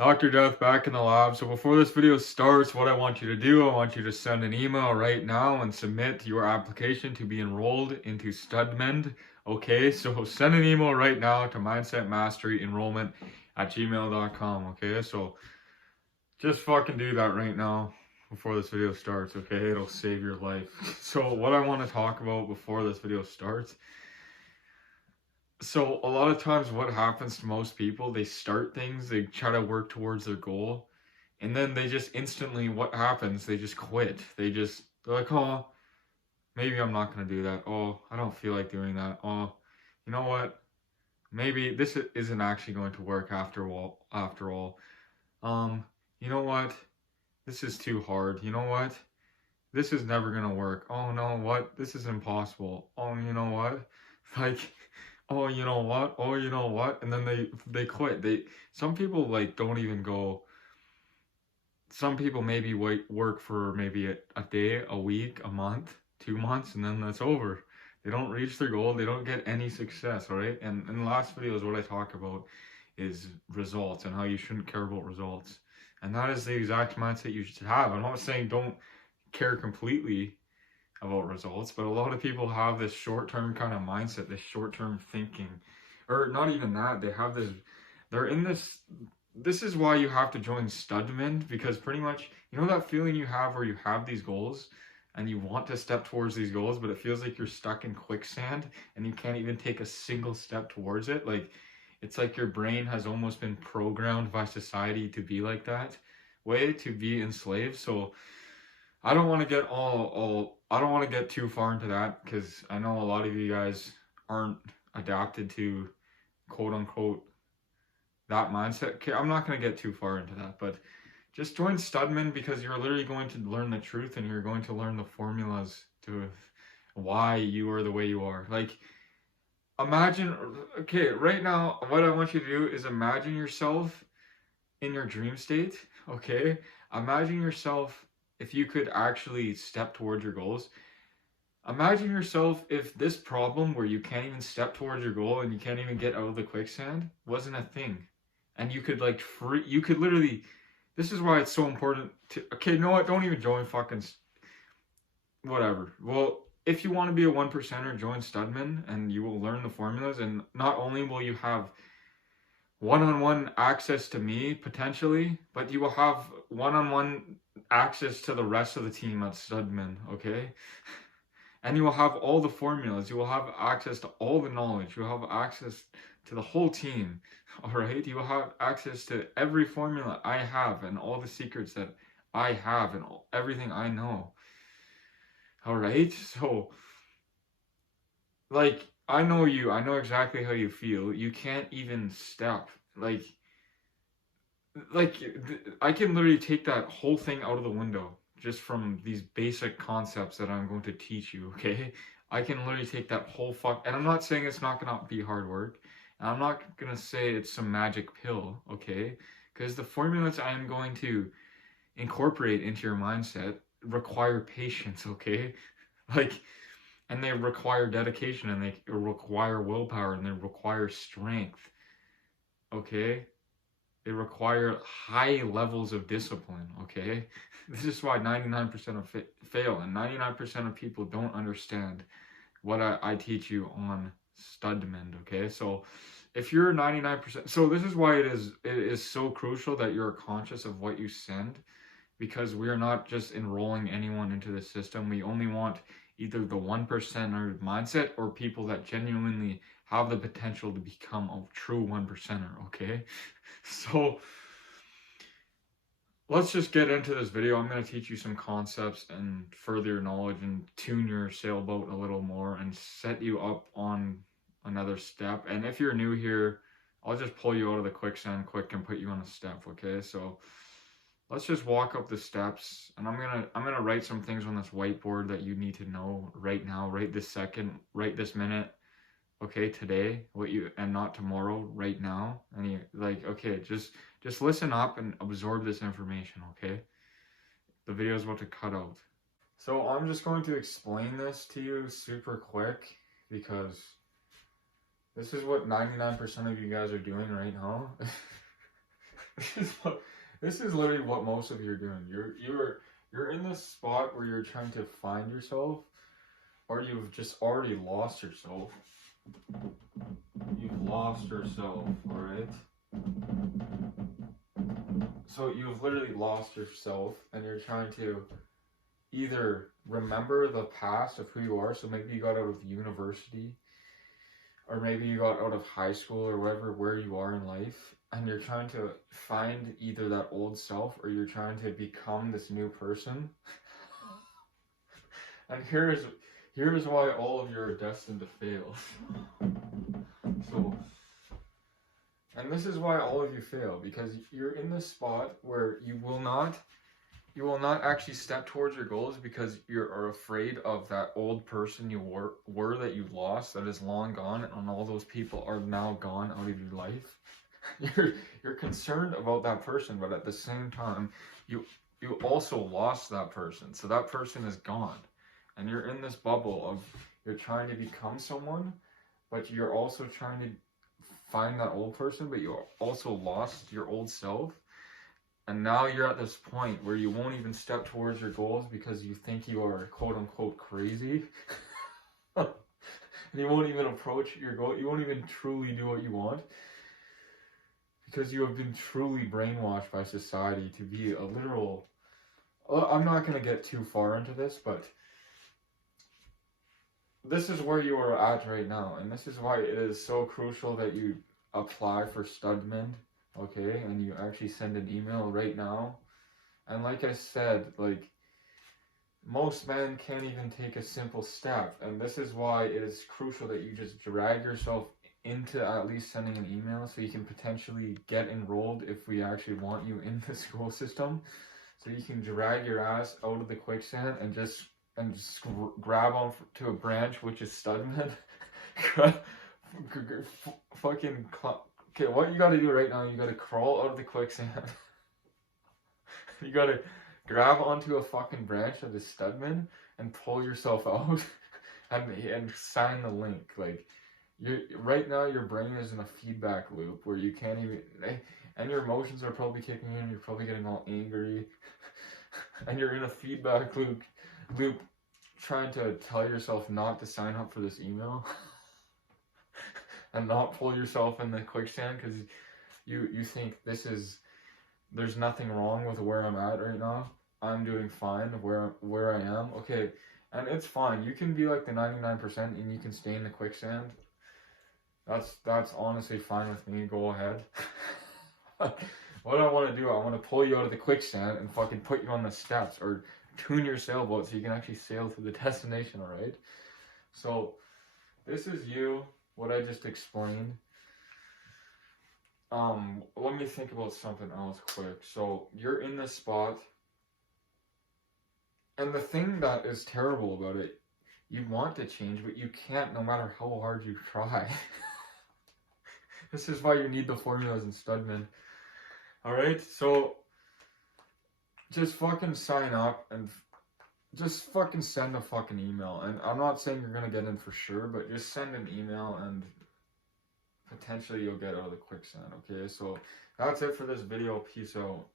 Dr. Death back in the lab. So before this video starts, what I want you to do, I want you to send an email right now and submit your application to be enrolled into StudMend. Okay, so send an email right now to mindsetmasteryenrollment@gmail.com. Okay, so just fucking do that right now before this video starts. Okay, it'll save your life. So what I want to talk about before this video starts. So a lot of times what happens to most people, they start things, they try to work towards their goal, and then they just instantly, what happens? They just quit. They're like, oh, maybe I'm not going to do that. Oh, I don't feel like doing that. Oh, you know what? Maybe this isn't actually going to work after all. You know what? This is too hard. You know what? This is never going to work. Oh, no, what? This is impossible. Oh, you know what? Like, oh, you know what? Oh, you know what? And then they quit. Some people like don't even go. Some people maybe work for maybe a day, a week, a month, 2 months, and then that's over. They don't reach their goal. They don't get any success, all right? And in the last video is what I talk about is results and how you shouldn't care about results. And that is the exact mindset you should have. I'm not saying don't care completely about results, but a lot of people have this short-term kind of mindset, this short-term thinking, or not even that. They're in this is why you have to join StudMend, because pretty much, you know that feeling you have where you have these goals and you want to step towards these goals, but it feels like you're stuck in quicksand and you can't even take a single step towards it. Like, it's like your brain has almost been programmed by society to be like that way, to be enslaved. So I don't want to get I don't want to get too far into that, because I know a lot of you guys aren't adapted to quote unquote that mindset. Okay, I'm not going to get too far into that, but just join StudMend, because you're literally going to learn the truth and you're going to learn the formulas to why you are the way you are. Like, imagine, okay, right now, what I want you to do is imagine yourself in your dream state, okay? Imagine yourself if you could actually step towards your goals. Imagine yourself if this problem where you can't even step towards your goal and you can't even get out of the quicksand wasn't a thing. And you could like you could literally, this is why it's so important to, okay, you know what? Don't even join fucking, whatever. Well, if you want to be a 1%er, join StudMend and you will learn the formulas. And not only will you have one-on-one access to me potentially, but you will have one-on-one access to the rest of the team at StudMend, okay? And you will have all the formulas. You will have access to all the knowledge. You will have access to the whole team, all right? You will have access to every formula I have and all the secrets that I have and everything I know, all right? So, like, I know you. I know exactly how you feel. You can't even step. Like I can literally take that whole thing out of the window just from these basic concepts that I'm going to teach you, okay? I can literally take that whole and I'm not saying it's not gonna be hard work, and I'm not gonna say it's some magic pill, okay? Because the formulas I am going to incorporate into your mindset require patience, okay? Like, and they require dedication, and they require willpower, and they require strength, okay? They require high levels of discipline, okay? This is why 99% of fail, and 99% of people don't understand what I teach you on StudMend, okay? So if you're 99%, so this is why it is so crucial that you're conscious of what you send, because we are not just enrolling anyone into the system. We only want either the 1%er mindset or people that genuinely have the potential to become a true 1%er, okay? So let's just get into this video. I'm going to teach you some concepts and further your knowledge and tune your sailboat a little more and set you up on another step. And if you're new here, I'll just pull you out of the quicksand quick and put you on a step, okay? So let's just walk up the steps, and I'm gonna write some things on this whiteboard that you need to know right now, right this second, right this minute, okay, today, and not tomorrow, right now. And you like, okay, just listen up and absorb this information, okay? The video is about to cut out. So I'm just going to explain this to you super quick, because this is what 99% of you guys are doing right now. This is literally what most of you are doing. You're in this spot where you're trying to find yourself, or you've just already lost yourself. You've lost yourself, alright? So you've literally lost yourself, and you're trying to either remember the past of who you are, so maybe you got out of university, or maybe you got out of high school, or where you are in life, and you're trying to find either that old self, or you're trying to become this new person. And here's why all of you are destined to fail. So, and this is why all of you fail, because you're in this spot where you will not actually step towards your goals because you are afraid of that old person you were that you lost, that is long gone, and all those people are now gone out of your life. You're concerned about that person, but at the same time, you also lost that person, so that person is gone, and you're in this bubble of you're trying to become someone, but you're also trying to find that old person, but you also lost your old self. And now you're at this point where you won't even step towards your goals because you think you are quote unquote crazy. And you won't even approach your goal. You won't even truly do what you want because you have been truly brainwashed by society to be a literal... I'm not going to get too far into this, but this is where you are at right now. And this is why it is so crucial that you apply for Studman. Okay, and you actually send an email right now. And like I said, like, most men can't even take a simple step, and this is why it is crucial that you just drag yourself into at least sending an email so you can potentially get enrolled if we actually want you in the school system, so you can drag your ass out of the quicksand and just grab on to a branch, which is Studman. Fucking... Okay, what you gotta do right now, you gotta crawl out of the quicksand. You gotta grab onto a fucking branch of the Studman and pull yourself out and sign the link. Like, right now your brain is in a feedback loop where you can't even, and your emotions are probably kicking in, you're probably getting all angry, and you're in a feedback loop trying to tell yourself not to sign up for this email. And not pull yourself in the quicksand because you think there's nothing wrong with where I'm at right now. I'm doing fine where I am. Okay, and it's fine. You can be like the 99% and you can stay in the quicksand. That's honestly fine with me. Go ahead. What I want to do, I want to pull you out of the quicksand and fucking put you on the steps or tune your sailboat so you can actually sail to the destination, alright? So, this is you. What I just explained. Let me think about something else quick. So, you're in this spot, and the thing that is terrible about it, you want to change, but you can't no matter how hard you try. This is why you need the formulas in Studman. Alright, so, just fucking sign up, and just fucking send a fucking email. And I'm not saying you're gonna get in for sure, but just send an email and potentially you'll get out of the quicksand, okay? So that's it for this video. Peace out.